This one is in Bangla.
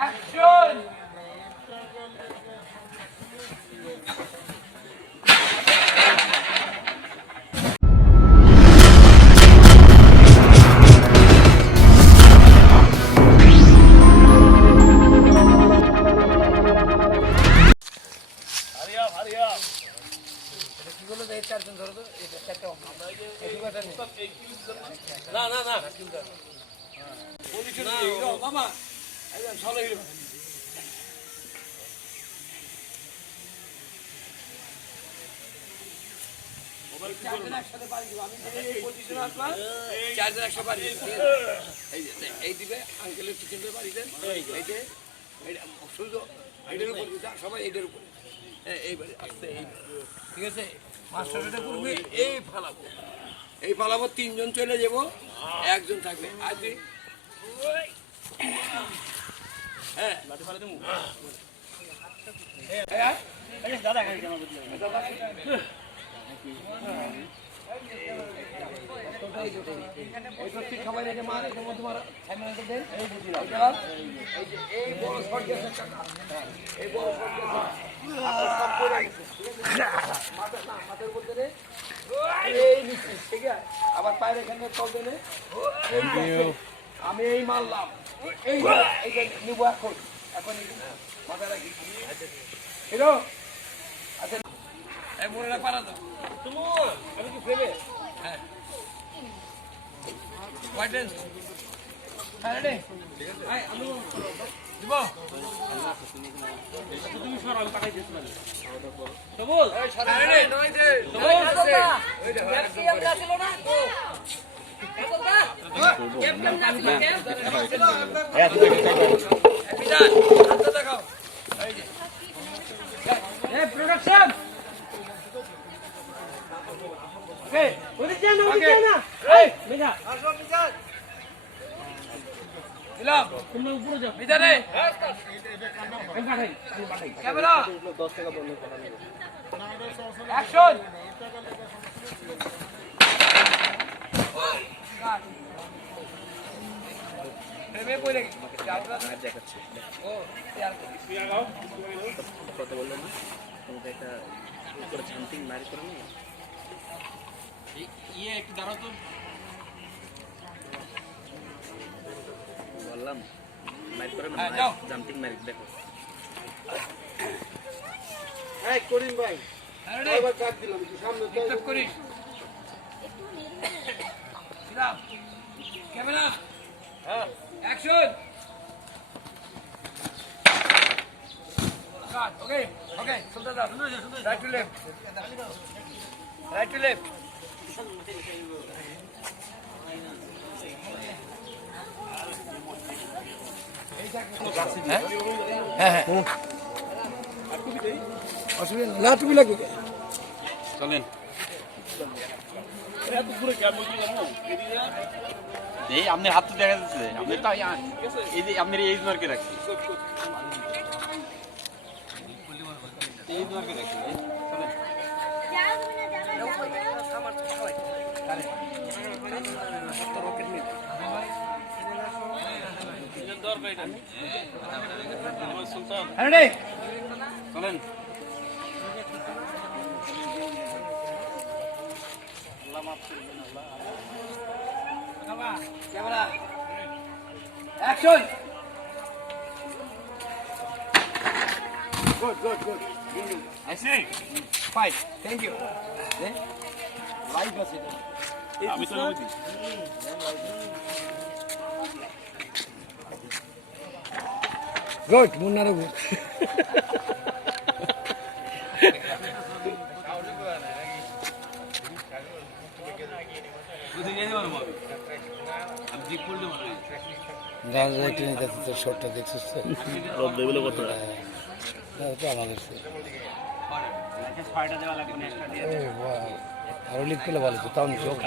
Action! না না না না এই দিব আঙ্কেলের পিছনে বাড়ি দেন এইটার উপর সবাই এইটার উপরে এইবারে এই ঠিক আছে এই ফালাবো এই পালাবো, তিনজন চলে যাব, একজন থাকবে। আজ হ্যাঁ হ্যাঁ এই প্রত্যেক সবাই রেখে মার এটার মধ্যে মারা সাইমন দেন এই বুঝিলাম এই যে এই বড় শট গেছে হ্যাঁ, এই বড় শট গেছে আপনার সব পড়ে গেছে ঠিক আছে? মাথা না মাথার উপর ধরে এই নিচ্ছি ঠিক আছে আবার পায়ের এখানে তল দিলে আমি এই মারলাম এই নিব এখন। এখন মাথা রাখি। হিরো আচ্ছা মনে পারা দাও আমি কি ফেলে হ্যাঁ। হ্যাঁ দিব তুমি সর আমি পাঠাই দিচ্ছি দে দেখাও এই প্রোডাকশন ক্যামেরা 10 টাকা বন্ধ করা অ্যাকশন কথা বলল না তোমাকে একটা উপরে জাম্পিং মারি করে নিয়ে ইয়ে একটু দাঁড়াও তো বললাম মারি করে যাও। জাম্পিং মারি দেখো করিম ভাই এবার সামনে করিস ক্যামেরা হ্যাঁ অ্যাকশন ওকে ওকে শুনতে দাও right to left right to left হ্যাঁ হ্যাঁ। অসুবিধা নেই। না তুমি লাগবে চলেন। এই আপনার হাত তো দেখা যাচ্ছে। আপনি তো এই যে আপনার এই মার্কে রাখছি এই মার্কে রাখছি চলেন। Camera action good good good I see fight thank you live আছে আমি তো বুঝি গুড মুন্নারে গাছ শটটা দেখছিস তো আমাদের আরো লিখ করলে ভালো তো তাও চোখ